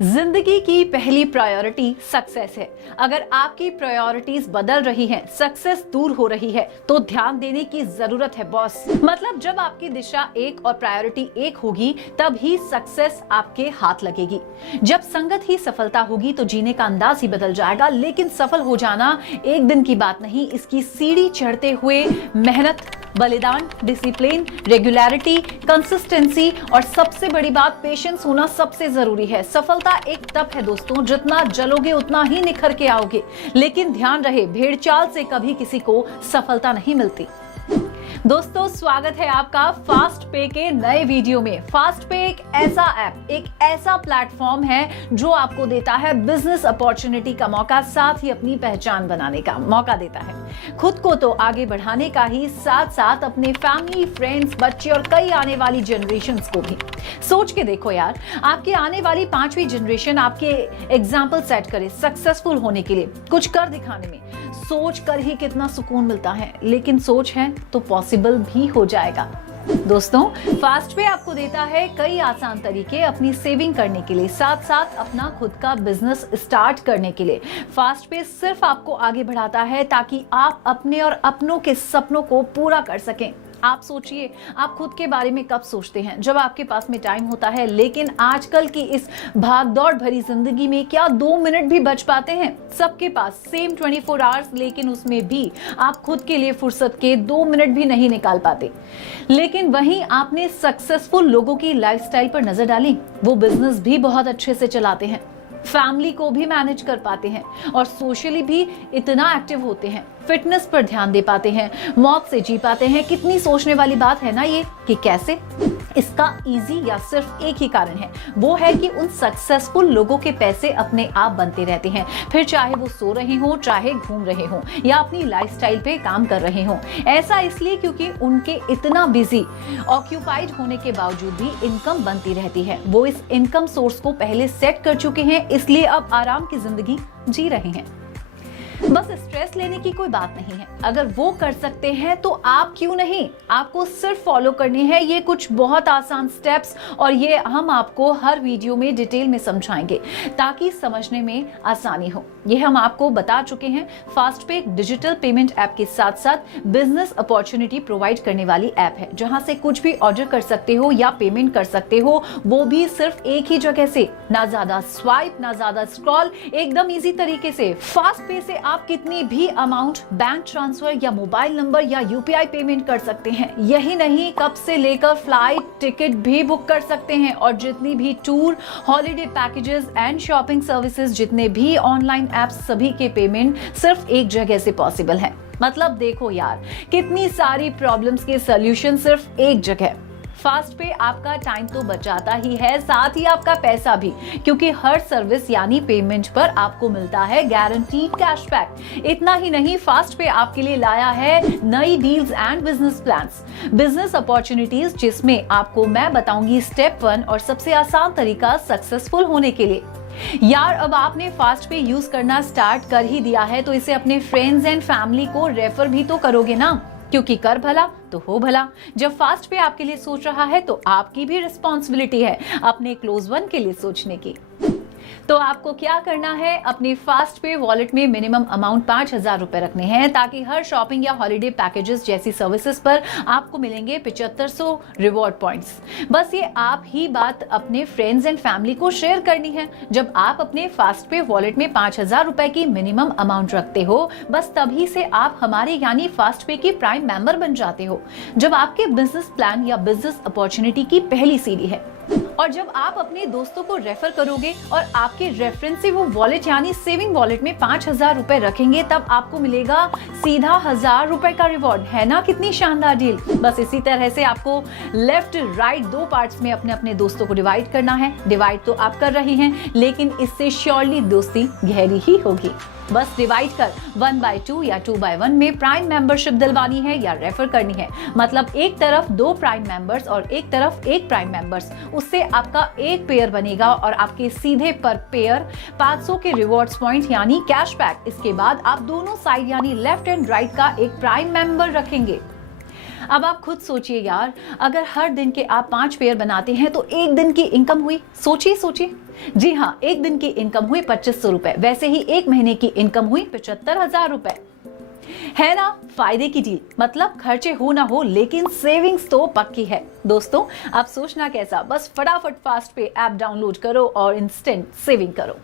जिंदगी की पहली प्रायोरिटी सक्सेस है। अगर आपकी प्रायोरिटीज बदल रही हैं, सक्सेस दूर हो रही है, तो ध्यान देने की जरूरत है बॉस। मतलब जब आपकी दिशा एक और प्रायोरिटी एक होगी, तब ही सक्सेस आपके हाथ लगेगी। जब संगत ही सफलता होगी, तो जीने का अंदाज ही बदल जाएगा। लेकिन सफल हो जाना एक दिन की बात नहीं, इसकी सीढ़ी चढ़ते हुए मेहनत, बलिदान, डिसिप्लिन, रेगुलरिटी, कंसिस्टेंसी और सबसे बड़ी बात पेशेंस होना सबसे जरूरी है। सफलता एक तप है दोस्तों, जितना जलोगे उतना ही निखर के आओगे। लेकिन ध्यान रहे, भेड़चाल से कभी किसी को सफलता नहीं मिलती। दोस्तों, स्वागत है आपका फास्ट पे के नए वीडियो में। फास्ट पे एक ऐसा ऐप, एक ऐसा प्लेटफॉर्म है जो आपको देता है बिजनेस अपॉर्चुनिटी का मौका, साथ ही अपनी पहचान बनाने का मौका देता है। खुद को तो आगे बढ़ाने का ही, साथ साथ अपने फैमिली, फ्रेंड्स, बच्चे और कई आने वाली जनरेशंस को भी। सोच के देखो यार, आपकी आने वाली 5वीं जनरेशन आपके एग्जाम्पल सेट करे सक्सेसफुल होने के लिए, कुछ कर दिखाने में। सोच कर ही कितना सुकून मिलता है, लेकिन सोच है तो पॉसिबल भी हो जाएगा। दोस्तों, फास्ट पे आपको देता है कई आसान तरीके अपनी सेविंग करने के लिए, साथ साथ अपना खुद का बिजनेस स्टार्ट करने के लिए। फास्ट पे सिर्फ आपको आगे बढ़ाता है ताकि आप अपने और अपनों के सपनों को पूरा कर सकें। आप सोचिए, आप खुद के बारे में कब सोचते हैं? जब आपके पास में टाइम होता है। लेकिन आजकल की इस भागदौड़ भरी जिंदगी में क्या 2 मिनट भी बच पाते हैं? सबके पास सेम 24 आवर्स, लेकिन उसमें भी आप खुद के लिए फुर्सत के 2 मिनट भी नहीं निकाल पाते। लेकिन वहीं आपने सक्सेसफुल लोगों की लाइफस्टाइल पर नजर डाली, वो बिजनेस भी बहुत अच्छे से चलाते हैं, फैमिली को भी मैनेज कर पाते हैं और सोशली भी इतना एक्टिव होते हैं, फिटनेस पर ध्यान दे पाते हैं, मौत से जी पाते हैं। कितनी सोचने वाली बात है ना ये, कि कैसे? इसका इजी या सिर्फ एक ही कारण है, वो है कि उन सक्सेसफुल लोगों के पैसे अपने आप बनते रहते हैं, फिर चाहे वो सो रहे हों, चाहे घूम रहे हों या अपनी लाइफस्टाइल पे काम कर रहे हों। ऐसा इसलिए क्योंकि उनके इतना बिजी, ऑक्यूपाइड होने के बावजूद भी इनकम बनती रहती है। वो इस इनकम सोर्स को पहले सेट कर चुके हैं, इसलिए अब आराम की जिंदगी जी रहे हैं। बस स्ट्रेस लेने की कोई बात नहीं है। अगर वो कर सकते हैं तो आप क्यों नहीं? आपको सिर्फ फॉलो करनी है ये कुछ बहुत आसान स्टेप्स, और ये हम आपको हर वीडियो में डिटेल में समझाएंगे ताकि समझने में आसानी हो। ये हम आपको बता चुके हैं। फास्ट पे एक डिजिटल पेमेंट ऐप के साथ साथ बिजनेस अपॉर्चुनिटी प्रोवाइड करने वाली ऐप है, जहां से कुछ भी ऑर्डर कर सकते हो या पेमेंट कर सकते हो, वो भी सिर्फ एक ही जगह से। ना ज्यादा स्वाइप, ना ज्यादा स्क्रॉल, एकदम इजी तरीके से। फास्ट पे से आप कितनी भी अमाउंट बैंक ट्रांसफर या मोबाइल नंबर या यूपीआई पेमेंट कर सकते हैं। यही नहीं, कब से लेकर फ्लाइट टिकट भी बुक कर सकते हैं, और जितनी भी tour, holiday packages and shopping services, जितने भी ऑनलाइन एप्स, सभी के पेमेंट सिर्फ एक जगह से पॉसिबल है। मतलब देखो यार, कितनी सारी प्रॉब्लम्स के सॉल्यूशन सिर्फ एक जगह। फास्ट पे आपका टाइम तो बचाता ही है, साथ ही आपका पैसा भी, क्योंकि हर सर्विस यानी पेमेंट पर आपको मिलता है गारंटीड कैशबैक। इतना ही नहीं, फास्ट पे आपके लिए लाया है नई deals and business plans, business opportunities, जिसमें आपको मैं बताऊंगी स्टेप 1 और सबसे आसान तरीका सक्सेसफुल होने के लिए। यार, अब आपने फास्ट पे यूज करना स्टार्ट कर ही दिया है, तो इसे अपने फ्रेंड्स एंड फैमिली को रेफर भी तो करोगे ना, क्योंकि कर भला तो हो भला। जब फास्ट पे आपके लिए सोच रहा है, तो आपकी भी रिस्पॉन्सिबिलिटी है अपने क्लोज वन के लिए सोचने की। तो आपको क्या करना है, अपने फास्ट पे वॉलेट में मिनिमम अमाउंट 5,000 रुपए रखने हैं, ताकि हर शॉपिंग या हॉलिडे पैकेजेस जैसी सर्विसेज पर आपको मिलेंगे 7500 रिवॉर्ड पॉइंट्स। बस ये आप ही बात अपने फ्रेंड्स एंड फैमिली को शेयर करनी है। जब आप अपने फास्ट पे वॉलेट में 5,000 रुपए की मिनिमम अमाउंट रखते हो, बस तभी से आप हमारे यानी फास्ट पे की प्राइम मेंबर बन जाते हो, जब आपके बिजनेस प्लान या बिजनेस अपॉर्चुनिटी की पहली सीढ़ी है। और जब आप अपने दोस्तों को रेफर करोगे और आपके रेफरेंस से वो वॉलेट यानी सेविंग वॉलेट में 5,000 रुपए रखेंगे, तब आपको मिलेगा सीधा 1,000 रुपए का रिवॉर्ड। है ना कितनी शानदार डील? बस इसी तरह से आपको लेफ्ट राइट 2 पार्ट्स में अपने अपने दोस्तों को डिवाइड करना है। डिवाइड तो आप कर रही हैं, लेकिन इससे श्योरली दोस्ती गहरी ही होगी। बस डिवाइड कर 1/2 या 2/1 में प्राइम मेंबरशिप दिलवानी है या रेफर करनी है। मतलब एक तरफ 2 प्राइम मेंबर्स और एक तरफ 1 प्राइम मेंबर्स, उससे आपका एक पेयर बनेगा और आपके सीधे पर पेयर 500 के रिवॉर्ड्स पॉइंट यानी कैशबैक। इसके बाद आप दोनों साइड यानी लेफ्ट एंड राइट का एक प्राइम मेंबर रखेंगे। अब आप खुद सोचिए यार, अगर हर दिन के आप 5 पेयर बनाते हैं तो एक दिन की इनकम हुई, सोचिए। जी हाँ, एक दिन की इनकम हुई 2500 रुपए, वैसे ही एक महीने की इनकम हुई 75,000 रुपए। है ना फायदे की डील। मतलब खर्चे हो ना हो लेकिन सेविंग्स तो पक्की है। दोस्तों आप सोचना कैसा, बस फटाफट फास्ट पे ऐप डाउनलोड करो और इंस्टेंट सेविंग करो।